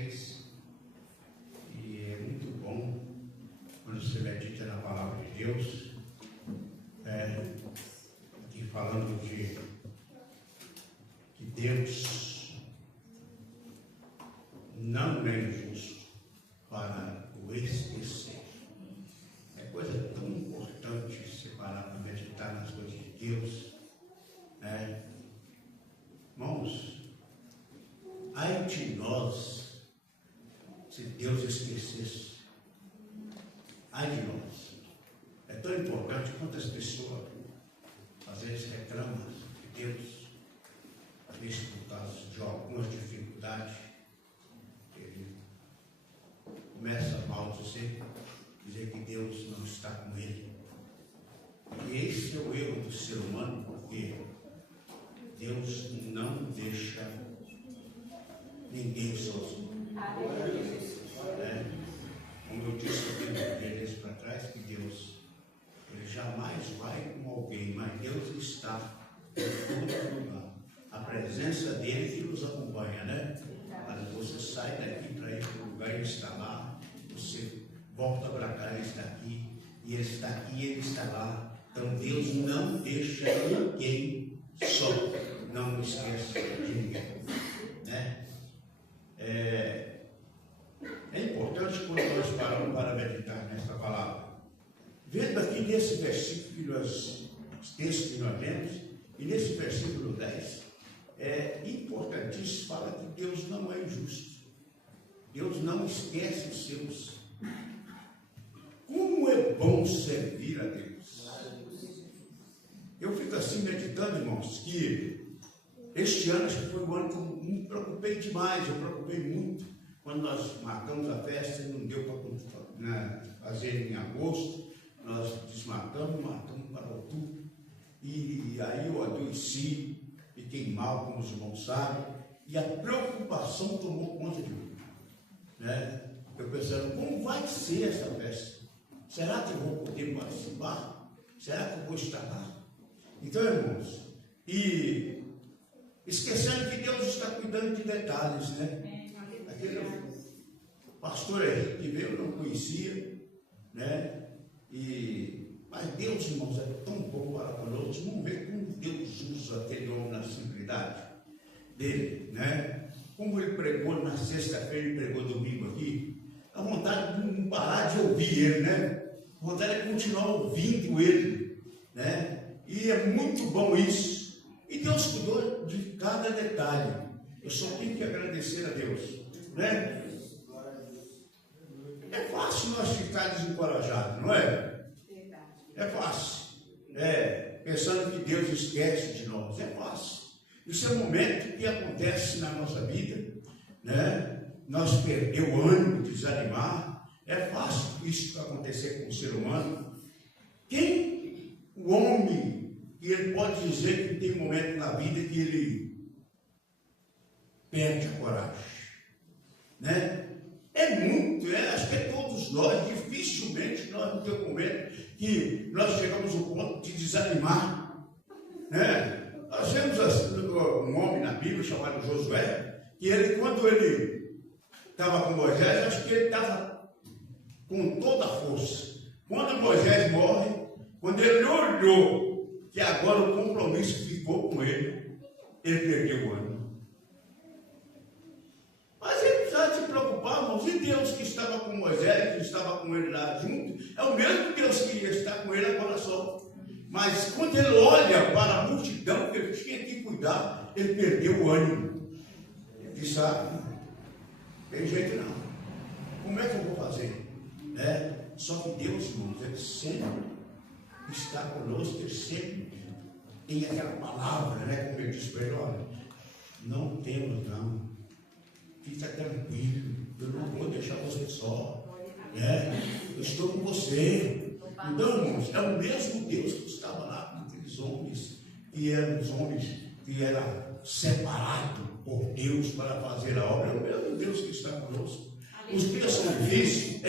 vocês. E é muito bom quando você medita na palavra de Deus, aqui falando de que Deus não é injusto para o esquecer. É coisa tão importante separar para meditar nas coisas de Deus. Irmãos, ai de nós se Deus esquecesse. Ai de nós. É tão importante quantas pessoas às vezes reclamam de Deus, às vezes por causa de algumas dificuldades. Ele começa a maldizer, dizer que Deus não está com ele. E esse é o erro do ser humano, porque Deus não deixa ninguém sozinho. Como eu disse aqui dias para trás, que Deus ele jamais vai com alguém, mas Deus está em todo lugar. A presença dele que nos acompanha, né? Quando você sai daqui para ir para o lugar, ele está lá. Você volta para cá, ele está aqui. E ele está aqui, ele está lá. Então Deus não deixa ninguém só. Não esquece de ninguém, né? É importante quando nós paramos para meditar nesta palavra. Vendo aqui nesse versículo, os textos que nós lemos, e nesse versículo 10, é importantíssimo falar que Deus não é injusto. Deus não esquece os seus. Como é bom servir a Deus. Eu fico assim meditando, irmãos, que este ano acho que foi um ano que eu me preocupei demais, eu preocupei muito. Quando nós marcamos a festa, não deu para fazer em agosto, nós desmarcamos, marcamos para outubro. E aí eu adoeci, fiquei mal, como os irmãos sabem, e a preocupação tomou conta de mim. Eu pensando, como vai ser essa festa? Será que eu vou poder participar? Será que eu vou estar lá? Então, irmãos, e esquecendo que Deus está cuidando de detalhes, né? Aquele pastor Henrique que veio, eu não conhecia, né? Mas Deus, irmãos, é tão bom para conosco. Vamos ver como Deus usa aquele homem na simplicidade dele, né? Como ele pregou na sexta-feira e pregou domingo aqui, a vontade de não parar de ouvir ele, né? A vontade de continuar ouvindo ele, né? E é muito bom isso. E Deus cuidou de cada detalhe. Eu só tenho que agradecer a Deus, né? É fácil nós ficar desencorajados, não é? É fácil. Pensando que Deus esquece de nós. É fácil. Isso é um momento que acontece na nossa vida, né? Nós perdemos o ânimo de desanimar. É fácil isso acontecer com o ser humano. O homem, que ele pode dizer que tem um momento na vida que ele perde a coragem, né? Acho que é todos nós, dificilmente nós não temos um momento que nós chegamos ao ponto de desanimar, né? Nós vemos um homem na Bíblia chamado Josué, que ele, quando ele estava com Moisés, acho que ele estava com toda a força. Quando Moisés morre, quando ele olhou que agora o compromisso ficou com ele, ele perdeu o ânimo. Mas ele precisava se preocupar, irmãos, e Deus que estava com Moisés, que estava com ele lá junto, é o mesmo Deus que está com ele agora só. Mas quando ele olha para a multidão que ele tinha que cuidar, ele perdeu o ânimo. Ele disse, tem jeito não. Como é que eu vou fazer? Só que Deus, irmãos, ele sempre está conosco, ele sempre tem aquela palavra, né? Como ele disse para ele, olha, não temos não. Fica tranquilo, eu não vou deixar você só, eu estou com você. Então, irmãos, é o mesmo Deus que estava lá com aqueles homens, que eram os homens que eram separados por Deus para fazer a obra. É o mesmo Deus que está conosco. Os dias são difíceis,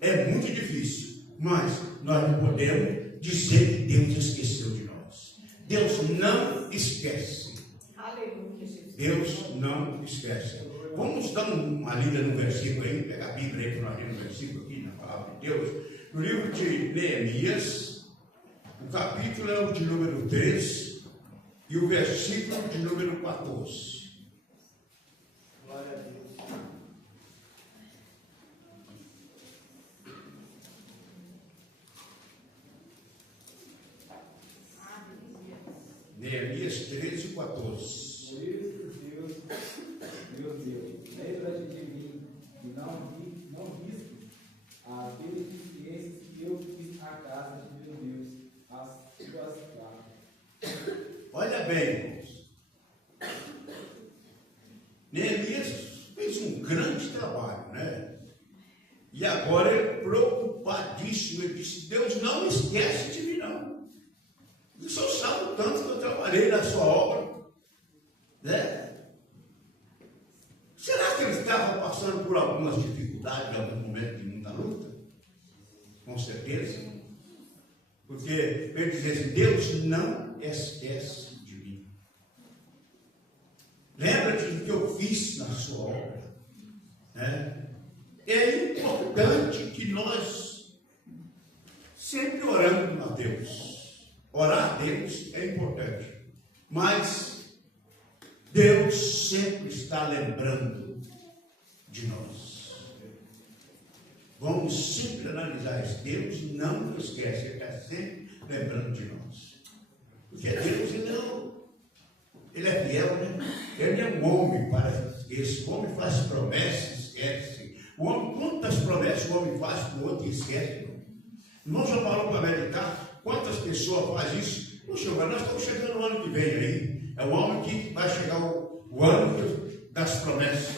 é muito difícil, mas nós não podemos dizer que Deus esqueceu de nós. Deus não esquece. Deus não esquece. Vamos dar uma lida no versículo aí, pegar a Bíblia aí para nós ler no versículo aqui, na palavra de Deus. No livro de Neemias, o capítulo é o de número 3 e o versículo de número 14. Glória a Deus. Neemias 13 e 14. Por isso, Deus, meu Deus, lembra-te de mim e não risque as beneficências que eu fiz à casa de meu Deus, as tuas placas. Olha bem, irmãos. Neemias fez um grande trabalho, né? E agora ele preocupadíssimo, ele disse: Deus, não esquece de mim, não. O senhor sabe o tanto que eu trabalhei na sua obra, né? Será que ele estava passando por algumas dificuldades em algum momento de muita luta? Com certeza. Porque ele dizia assim: Deus não esquece de mim. Lembra-te do que eu fiz na sua obra, né? É importante que nós sempre oramos a Deus. Orar a Deus é importante, mas Deus sempre está lembrando de nós. Vamos sempre analisar isso. Deus não nos esquece, Ele está sempre lembrando de nós. Porque Deus, Ele é fiel, né? Ele é um homem para esquecer. O homem faz promessas e esquece. O homem, quantas promessas o homem faz para o outro e esquece? Nós já paramos para meditar. Quantas pessoas fazem isso? Poxa, mas nós estamos chegando no ano que vem aí. É o ano que vai chegar o ano das promessas.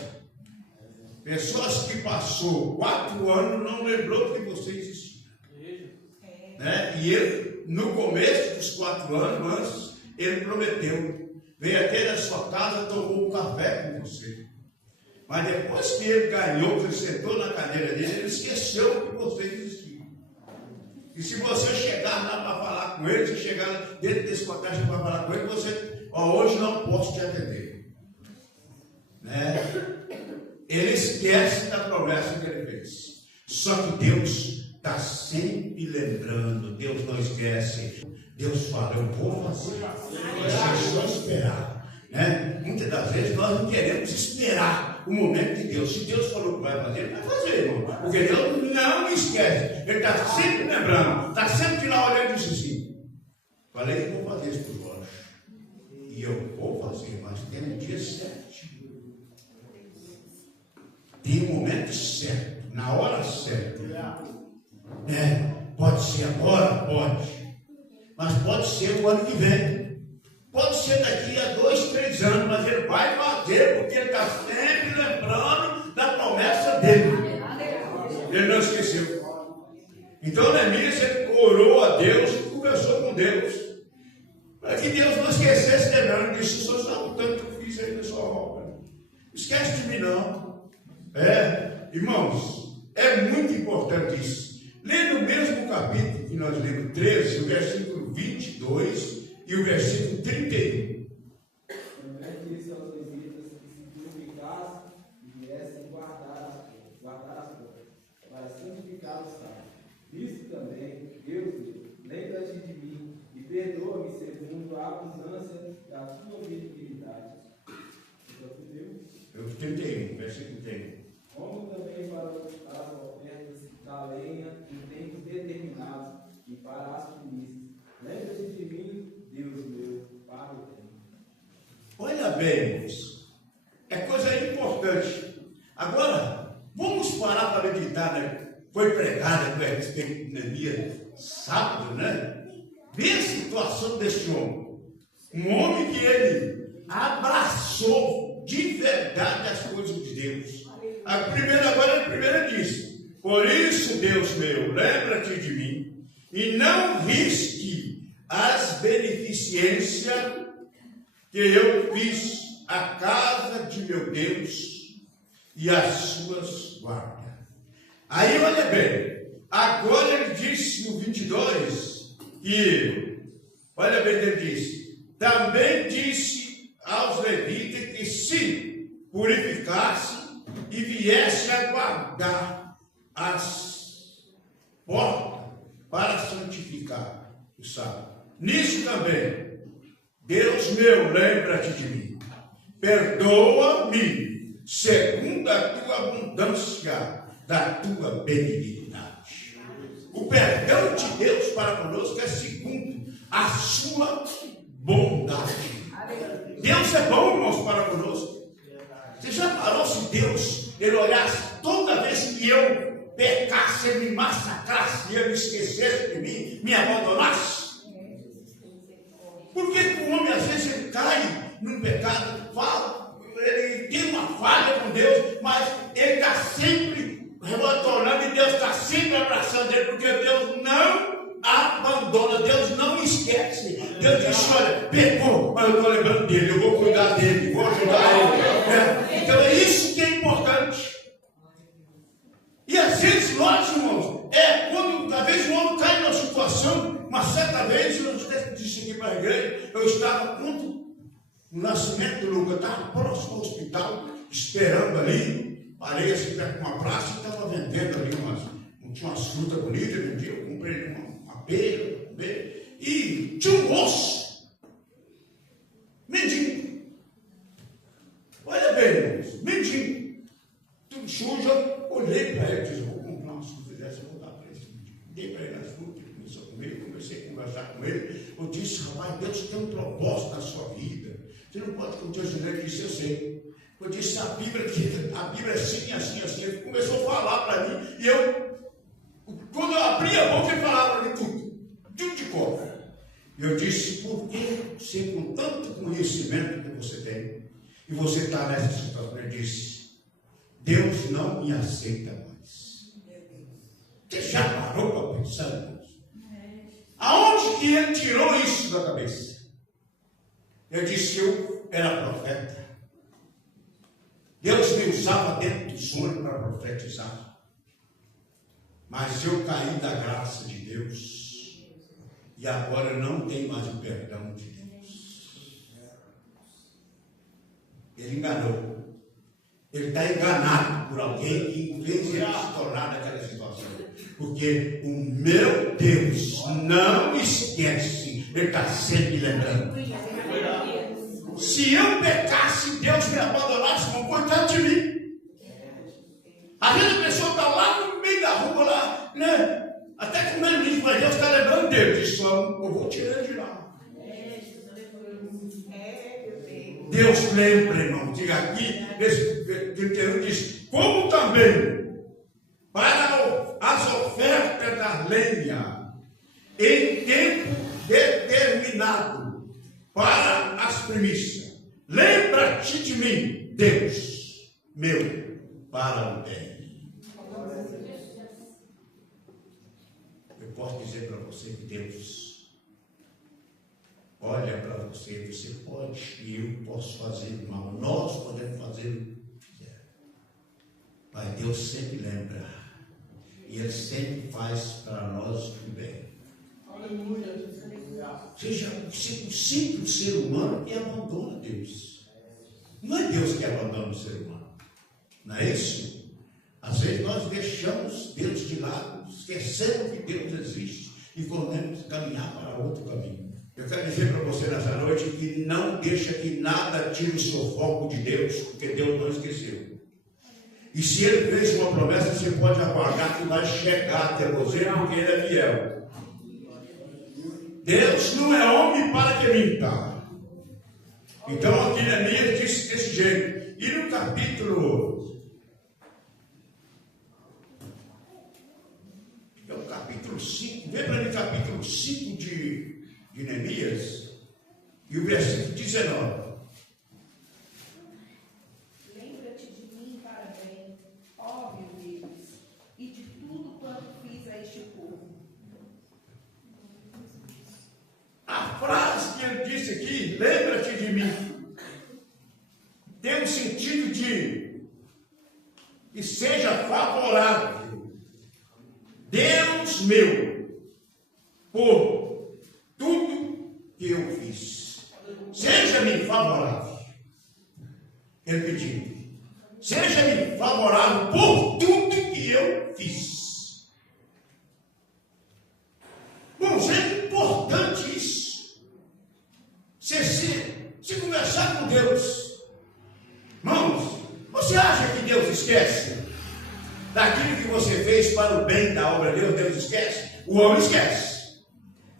Pessoas que passou 4 anos não lembrou que você existia. Né? E ele, no começo dos 4 anos, antes, ele prometeu. Veio até na sua casa, tomou um café com você. Mas depois que ele ganhou, que ele sentou na cadeira dele, ele esqueceu que você existia. E se você chegar lá para falar com ele, se chegar dentro desse contexto para falar com ele, você, hoje não posso te atender. Né? Ele esquece da promessa que ele fez. Só que Deus está sempre lembrando, Deus não esquece. Deus fala: eu vou fazer. Você só esperar. Né? Muitas das vezes nós não queremos esperar o momento de Deus. Se Deus falou que vai fazer, ele vai fazer, irmão. Porque Deus não esquece. Ele está sempre lembrando. Está sempre lá olhando e disse assim: falei que vou fazer isso por vós. E eu vou fazer, mas tem um dia certo. Tem um momento certo, na hora certa. Pode ser agora? Pode. Mas pode ser o ano que vem. Pode ser daqui a 2, 3 anos, mas ele vai fazer, porque ele está sempre lembrando da promessa dele. Ele não esqueceu. Então, Neemias, ele orou a Deus e conversou com Deus, para que Deus não esquecesse dele. Ele disse: o senhor sabe o tanto que eu fiz aí na sua obra. Não esquece de mim, não. Irmãos, é muito importante isso. Lê no mesmo capítulo que nós lemos, 13, o versículo 22 e o versículo 31. Também disse aos levitas que se purificassem e viessem guardar as coisas, para santificar o sábado. Isso também, Deus, lembra-te de mim e perdoa-me segundo a abundância da tua benignidade. O 31, versículo 31. Como também para as ofertas da lenha em tempos determinados e para as primícias. Lembra-te de mim, Deus meu, para o tempo. Olha bem, irmãos, é coisa importante. Agora, vamos parar para meditar, né? Foi pregada com a respeito de Neemias sábado, né? Vê a situação deste homem. Um homem que ele abraçou de verdade as coisas de Deus. Agora a primeira diz: por isso, Deus meu, lembra-te de mim e não risque as beneficências que eu fiz à casa de meu Deus e as suas guardas. Aí olha bem, agora ele disse no 22 que, olha bem, ele disse: também disse aos levitas que se purificassem santificasse e viesse a guardar as portas para santificar o sábado. Nisso também, Deus meu, lembra-te de mim. Perdoa-me, segundo a tua abundância da tua benignidade. O perdão de Deus para conosco é segundo a sua bondade. Deus é bom, irmãos, para conosco. Você já parou se Deus, ele olhasse toda vez que eu pecasse, ele me massacrasse, ele me esquecesse de mim, me abandonasse? Por que o homem às vezes ele cai num pecado, ele tem uma falha com Deus, mas ele está sempre retornando e Deus está sempre abraçando ele, porque Deus não abandona, Deus não esquece. Deus diz: olha, pecou, mas eu estou lembrando dele, eu vou cuidar dele, vou ajudar ele. Então é isso que é importante. E às vezes nós, irmãos, quando às vezes o homem cai numa situação. Uma certa vez, eu disse aqui para a igreja, eu estava no nascimento do Lucas, estava próximo ao hospital, esperando ali, parei assim perto de uma praça e estava vendendo ali tinha umas frutas bonitas, vendia, eu comprei uma pera, e tinha um moço, mendigo. Olha bem, irmãos, mendigo, tudo sujo. Eu olhei para ele e disse: vou comprar umas frutas dessas, vou dar para esse mendigo. Dei para ele as frutas, ele começou a comer, comecei a conversar com ele. Eu disse: rapaz, Deus tem um propósito na sua vida. Você não pode com Deus dizer. Ele disse: eu sei. Eu disse: a Bíblia é assim, assim, assim. Ele começou a falar para mim, e quando eu abri a boca, ele falava para mim tudo de cor. E eu disse: por que você, com tanto conhecimento que você tem, e você está nessa situação? Ele disse: Deus não me aceita mais. Você já parou para pensar, irmãos? Aonde que ele tirou isso da cabeça? Eu disse: eu era profeta. Deus me usava dentro do sonho para profetizar. Mas eu caí da graça de Deus. E agora eu não tenho mais o perdão de Deus. Ele enganou. Ele está enganado por alguém que fez ele se tornar naquela situação. Porque o meu Deus não esquece. Ele está sempre lembrando. Se eu pecasse, Deus me abandonasse, não coitado de mim. Às vezes a pessoa está lá no meio da rua, lá, né? Até comendo lixo, mas Deus está lembrando dele. Diz: eu vou tirar ele de lá. Deus lembra, irmão. Diga aqui, nesse 31 diz: como também para as ofertas da lenha, em tempo determinado, para as primícias. Lembra-te de mim, Deus meu, para o bem. Eu posso dizer para você que Deus olha para você, você pode e eu posso fazer mal, nós podemos fazer o que quiser, mas Deus sempre lembra e Ele sempre faz para nós o bem. Aleluia. Seja o simples ser humano que abandona Deus. Não é Deus que abandona o ser humano. Não é isso? Às vezes nós deixamos Deus de lado, esquecendo que Deus existe e podemos caminhar para outro caminho. Eu quero dizer para você nessa noite que não deixa que nada tire o seu foco de Deus, porque Deus não esqueceu. E se Ele fez uma promessa, você pode aguardar que vai chegar até você, porque Ele é fiel. Deus não é homem para que minta. Então aqui Neemias disse desse jeito. E no capítulo 5, vem para mim capítulo 5 de Neemias, e o versículo 19. Lembra-te de mim para bem, ó meu Deus, e de tudo quanto fiz a este povo. A frase que ele disse aqui, lembra-te de mim, tem um sentido de que seja favorável. Deus meu, por tudo que eu fiz, seja-me favorável. Ele pediu. Seja-me favorável por tudo que eu fiz. Bom, é importante isso. Se conversar com Deus. Irmãos, você acha que Deus esquece daquilo que você fez para o bem da obra de Deus? Deus esquece? O homem esquece.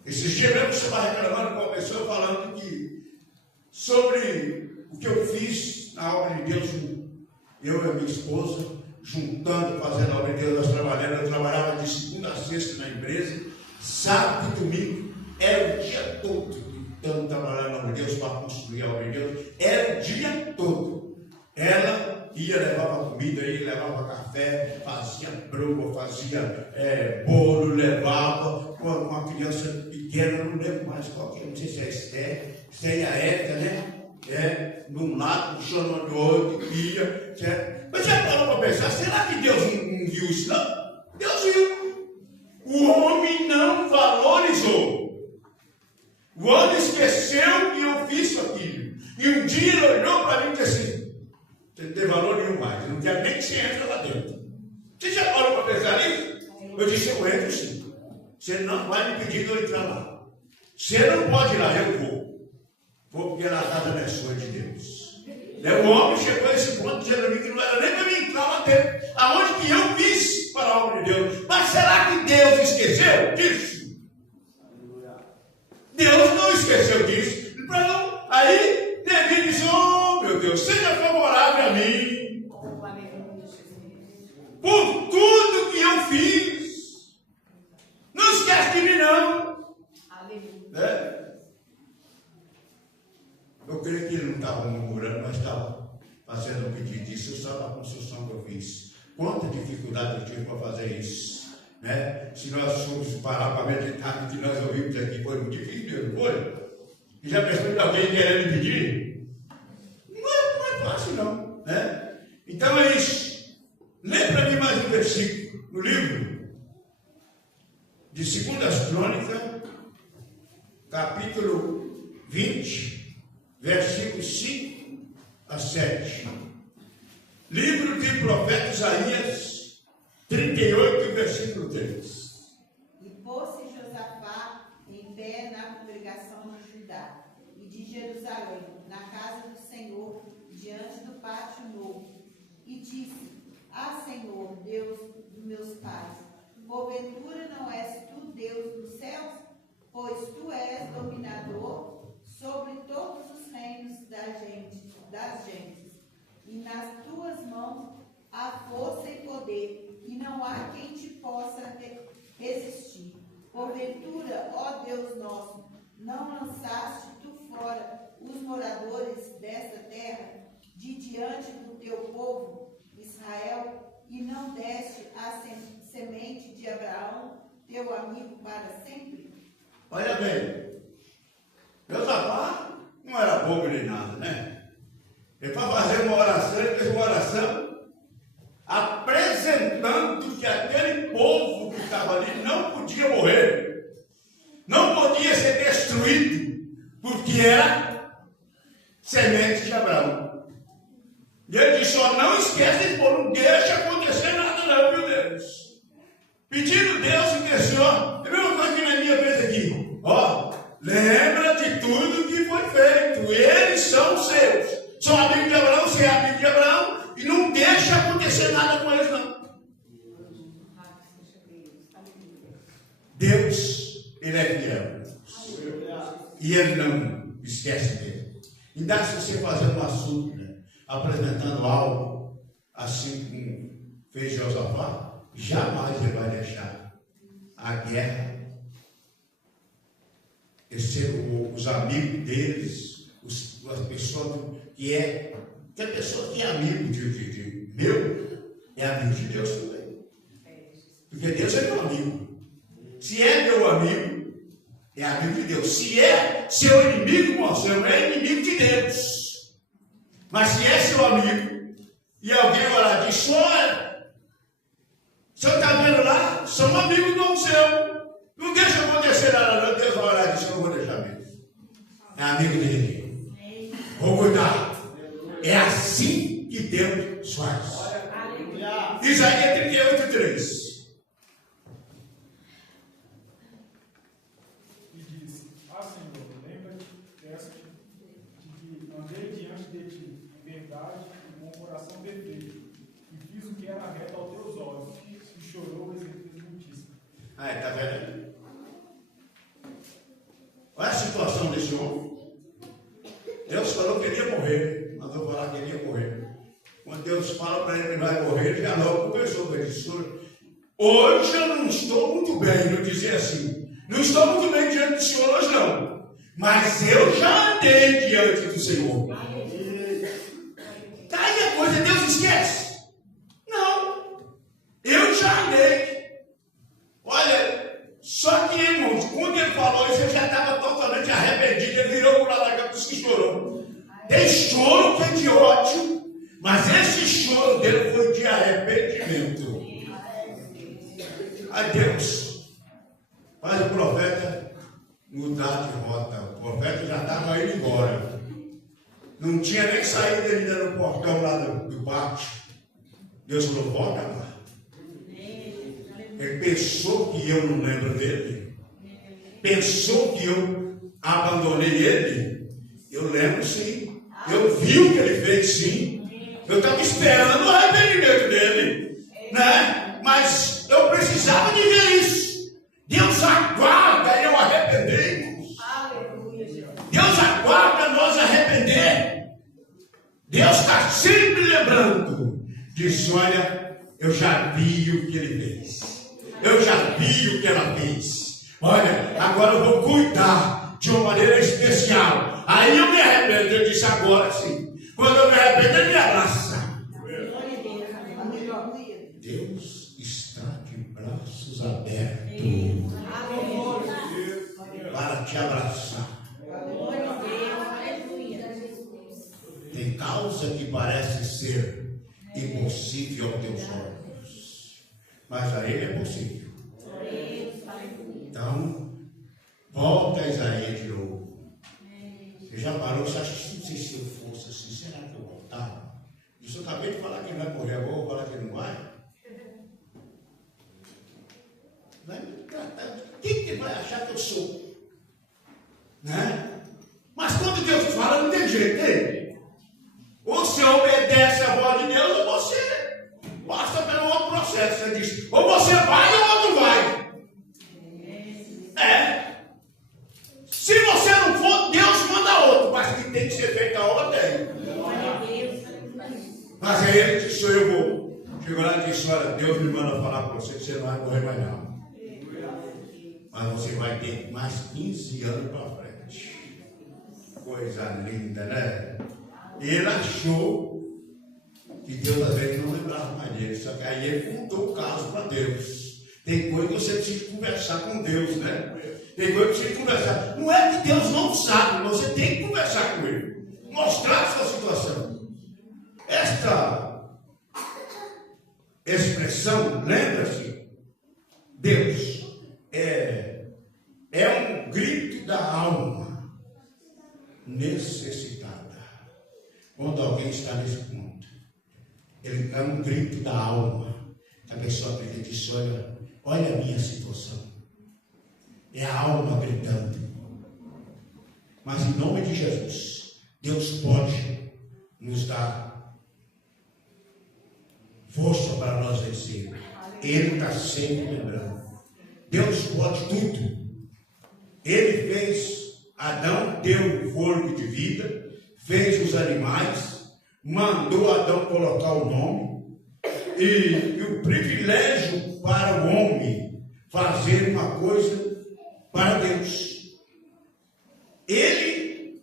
Esses dias mesmo você estava reclamando com uma pessoa falando que sobre o que eu fiz na obra de Deus, eu e a minha esposa, juntando, fazendo a obra de Deus, nós trabalhando. Eu trabalhava de segunda a sexta na empresa, sábado e domingo, era o dia todo tentando trabalhar na obra de Deus para construir a obra de Deus, era o dia todo. Ela ia, levava comida, ia, levava café, fazia broa, fazia bolo, levava com uma criança pequena, não lembro mais qual que é, não sei se é Esther, sem a Érica, né? De um lado, puxando do outro, ia, certo? Mas já parou para pensar, será que Deus não viu isso? Não, Deus viu. O homem não valorizou. O homem esqueceu que eu fiz aquilo. E um dia ele olhou para mim e disse assim: você não tem valor nenhum mais, eu não quero nem que você entre lá dentro. Você já parou para pensar nisso? Eu disse: eu entro sim. Você não vai me pedir de eu entrar lá. Você não pode ir lá, eu vou. Vou porque a casa não é sua, de Deus. O homem chegou a esse ponto dizendo a mim que não era nem para mim entrar lá dentro. Aonde que eu fiz para a obra de Deus? Mas será que Deus esqueceu disso? Deus não esqueceu disso. Então, aí Davi diz: oh meu Deus, seja favorável a mim por tudo que eu fiz. Não esquece de mim, não. Aleluia. Eu creio que ele não estava murmurando, mas estava fazendo um pedido disso. Eu estava na construção que eu fiz. Quanta dificuldade eu tive para fazer isso. Né? Se nós formos parar para meditar no que nós ouvimos aqui, foi muito difícil, não foi? E já pensou de alguém querendo pedir? Não é fácil, não. Né? Então é isso. Lê para mim mais um versículo no livro de 2 Crônicas, capítulo 20, versículos 5 a 7. Livro de profeta Isaías, 38, versículo 3. E pôs-se Josafá em pé na congregação de Judá e de Jerusalém, na casa do Senhor, diante do pátio novo, e disse: ah, Senhor, Deus dos meus pais, porventura não és tu Deus dos céus? Pois tu és dominador sobre todos os reinos das gentes, e nas tuas mãos há força e poder, e não há quem te possa resistir. Porventura, ó Deus nosso, não lançaste tu fora os moradores desta terra de diante do teu povo Israel, e não deste a semente de Abraão, teu amigo, para sempre? Olha bem, Josafá não era bobo nem nada, né? Ele foi fazer uma oração, ele fez uma oração apresentando que aquele povo que estava ali não podia morrer, não podia ser destruído, porque era semente de Abraão. E ele disse: ó, não esquece de pôr, não deixa acontecer nada não, viu Deus? Pedindo Deus e disse: ó, é a mesma coisa que na minha vez aqui, ó, lembra de tudo que foi feito, eles são seus, são amigos de Abraão, você é amigo de Abraão, e não deixa acontecer nada com eles não. Deus, ele é fiel, e ele não esquece dele. Ainda se você fazer uma súplica, apresentando algo assim como fez Josafá, jamais ele vai deixar a guerra, os amigos deles, as pessoas que a pessoa que é amigo de meu, é amigo de Deus também. Porque Deus é meu amigo. Se é meu amigo, é amigo de Deus. Se é seu inimigo, moção, é inimigo de Deus. Mas se é seu amigo, e alguém orar diz: olha, o senhor está vendo lá, são amigos do seu. Não deixa acontecer nada, não. Deus vai orar disso, eu não vou deixar mesmo. É amigo dele. Vou cuidar. É assim que e Deus faz. Aleluia. Isaías 38:3. E disse: Senhor, lembra-te, peço-te, de que andei diante de ti em verdade e com o coração perfeito, e fiz o que era reto aos teus olhos, e chorou em certeza muitíssima. Está vendo? Olha a situação desse homem. Deus falou que ele ia morrer, mandou falar que ele ia morrer. Quando Deus fala para ele que ele vai morrer, ele já logo começou com ele. Hoje eu não estou muito bem, não dizer assim. Não estou muito bem diante do Senhor hoje não. Mas eu já andei diante do Senhor. Tá aí a coisa, Deus esquece? Não. Eu já andei. Olha, só que, irmãos, quando ele falou isso, ele já estava totalmente arrependido. Ele virou para lá e disse que chorou. Tem choro que é de ódio, mas esse choro dele foi de arrependimento. Aí Deus faz o profeta mudar de rota. O profeta já estava indo embora. Não tinha nem saído ainda no portão lá do pátio. Deus falou, volta lá. Ele pensou que eu não lembro dele. Pensou que eu abandonei ele. Eu lembro sim. Eu vi o que ele fez sim. Eu estava esperando o arrependimento dele. Né? Mas eu precisava de ver isso. Deus aguarda eu arrepender. Deus aguarda nós arrepender. Deus está sempre lembrando. Diz, olha, eu já vi o que ele fez. Eu já vi o que ela fez. Olha, agora eu vou cuidar de uma maneira especial. Aí eu me arrependo. Eu disse agora sim. Quando eu me arrependo, ele me abraça. Deus está de braços abertos para te abraçar. Tem causa que parece ser impossível aos teus olhos, mas a ele é possível. Então, volta a Isaías de novo. Você já parou? Você acha que não sei se eu fosse assim, será que eu voltava? Isso eu acabei de falar que ele vai morrer, agora eu vou falar que ele não vai. Vai me tratar. Quem que vai achar que eu sou? Né? Mas quando Deus fala, não tem jeito, hein? Ou você obedece a voz de Deus, ou você passa pelo outro processo. Você diz, ou você vai ou o outro vai. Se você não for, Deus manda outro. Mas que tem que ser feita a obra tem. Mas aí ele disse, eu vou. Chegou lá e disse, olha, Deus me manda falar para você que você não vai morrer mais não. Mas você vai ter mais 15 anos para frente. Coisa linda, né? Ele achou que Deus às vezes não lembrava mais dele. Só que aí ele contou o caso para Deus. Tem coisa que você precisa conversar com Deus, né? Tem coisa que você precisa conversar. Não é que Deus não sabe, mas você tem que conversar com ele. Mostrar a sua situação. Esta expressão, lembra-se, Deus é um grito da alma necessitada. Quando alguém está nesse ponto, ele é um grito da alma. A pessoa que diz, olha a minha situação. É a alma gritando. Mas em nome de Jesus, Deus pode nos dar força para nós vencer. Ele está sempre lembrando. Deus pode tudo. Ele fez, Adão deu fôlego de vida, fez os animais, mandou Adão colocar o nome, e o privilégio para o homem fazer uma coisa para Deus. Ele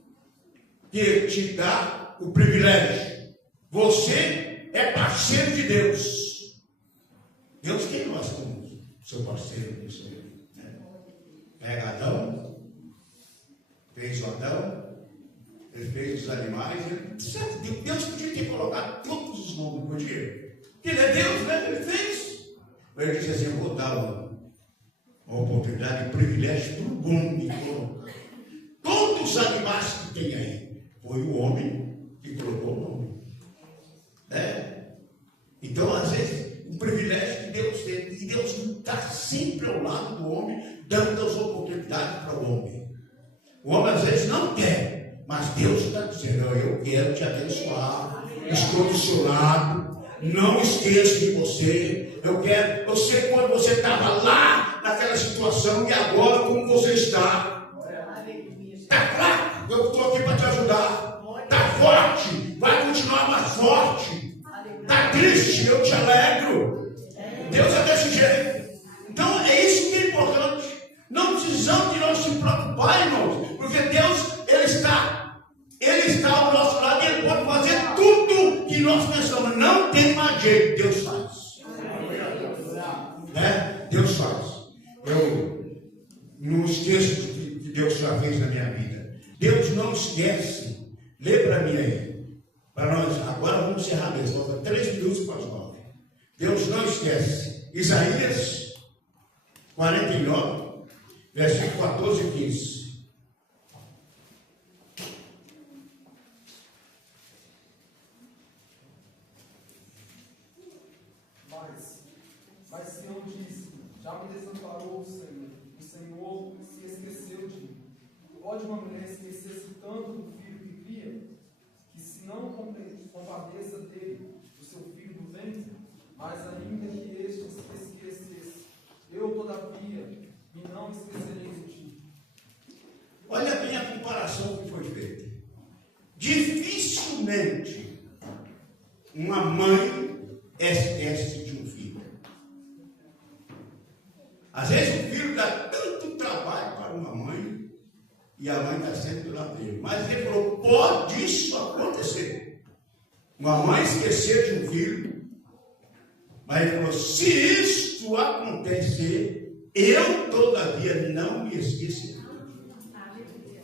que te dá o privilégio. Você é parceiro de Deus. Deus tem nós como seu parceiro. Pega Adão, fez o Adão, ele fez os animais. Deus podia ter colocado todos os nomes, não podia? Ele é Deus, né? Ele fez. Mas ele disse assim: eu vou dar uma oportunidade, um privilégio para o homem colocar. Todos os animais que tem aí, foi o homem que colocou o nome. sempre ao lado do homem, dando as oportunidades para o homem. O homem às vezes não quer, mas Deus está dizendo: eu quero te abençoar, estou do seu lado, não esqueça de você. Eu sei quando você estava lá naquela situação e agora como você está. Está fraco, eu estou aqui para te ajudar. Está forte, vai continuar mais forte. Está triste, eu te alegro. Deus é desse jeito. Então é isso que é importante. Não precisamos de nós se preocupar, irmãos, porque Deus, Ele está ao nosso lado e Ele pode fazer tudo que nós pensamos. Não tem mais jeito, Deus faz. Né? Deus faz. Eu não esqueço do que Deus já fez na minha vida. Deus não esquece. Lê para mim aí. Para nós, agora vamos encerrar mesmo. Falta 3 minutos para as 9. Deus não esquece. Isaías 49, versículo 14 e 15. Mas Sião disse: já me desamparou o Senhor se esqueceu de mim. Pode uma mulher esquecer-se tanto do filho que cria, que se não compadeça dele, do seu filho do ventre, mas ainda que este se esquecesse, eu todavia me não esquecerei de ti. Olha bem a comparação que foi feita. Dificilmente uma mãe esquece de um filho. Às vezes o filho dá tanto trabalho para uma mãe e a mãe está sempre do lado dele. Mas ele falou: pode isso acontecer. Uma mãe esquecer de um filho. Mas ele falou: se isto acontecer, eu todavia não me esquecerei.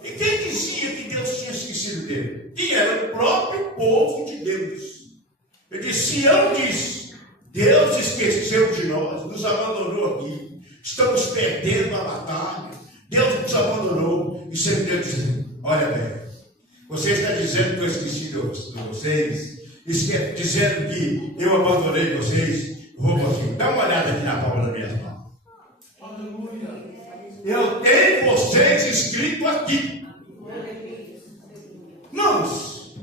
E quem dizia que Deus tinha esquecido dele? Que era o próprio povo de Deus. Ele disse: Sião disse, Deus esqueceu de nós, nos abandonou aqui. Estamos perdendo a batalha. Deus nos abandonou. E sempre Deus dizendo: olha bem, você está dizendo que eu esqueci de vocês, dizendo que eu abandonei vocês. Vou assim, dá uma olhada aqui na palma das minhas mãos. Eu tenho vocês escrito aqui. Irmãos,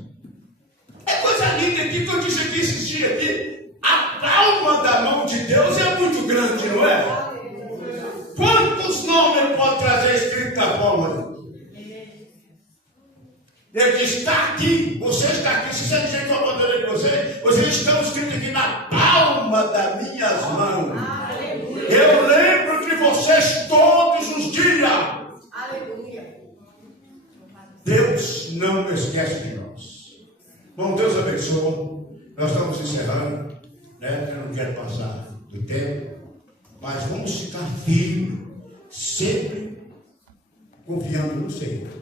é coisa linda aqui que eu disse aqui esses dias aqui. A palma da mão de Deus é muito grande, não é? Quantos nomes ele pode trazer escrito na palma? Ele diz: está aqui, você está aqui. Se você dizer que eu abandonei vocês estão escritos aqui na palma das minhas mãos. Eu lembro de vocês todos os dias. Deus não esquece de nós. Bom, Deus abençoe. Nós estamos encerrando, né? Eu não quero passar do tempo, mas vamos ficar firmes, sempre confiando no Senhor.